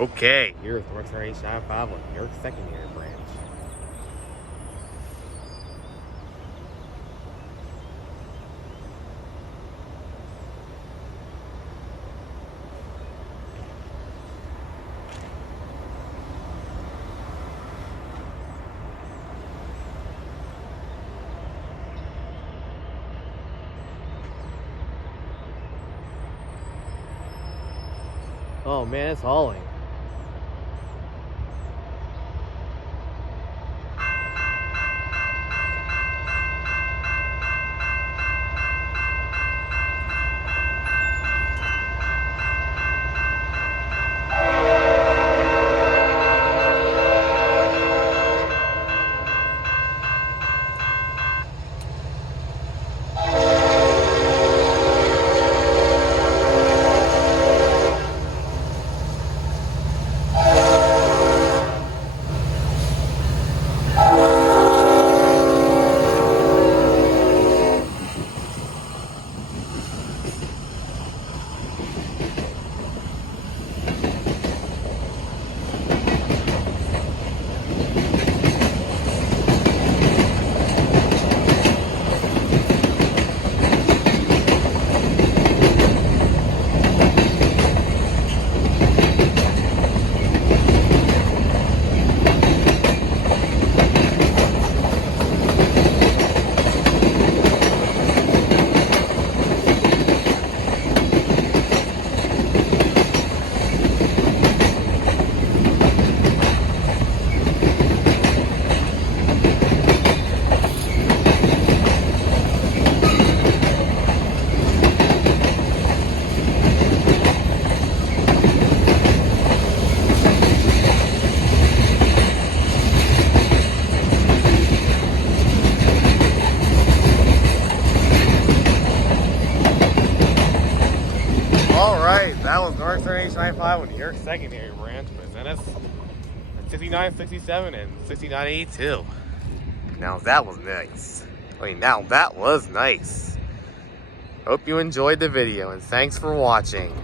Okay, here with Norfolk Southern H95 on New York secondary branch. Oh man, it's hauling. Alright, that was Norfolk Southern H95 on New York secondary branch. Present us at 6967 and 6982. Now that was nice. Now that was nice. Hope you enjoyed the video and thanks for watching.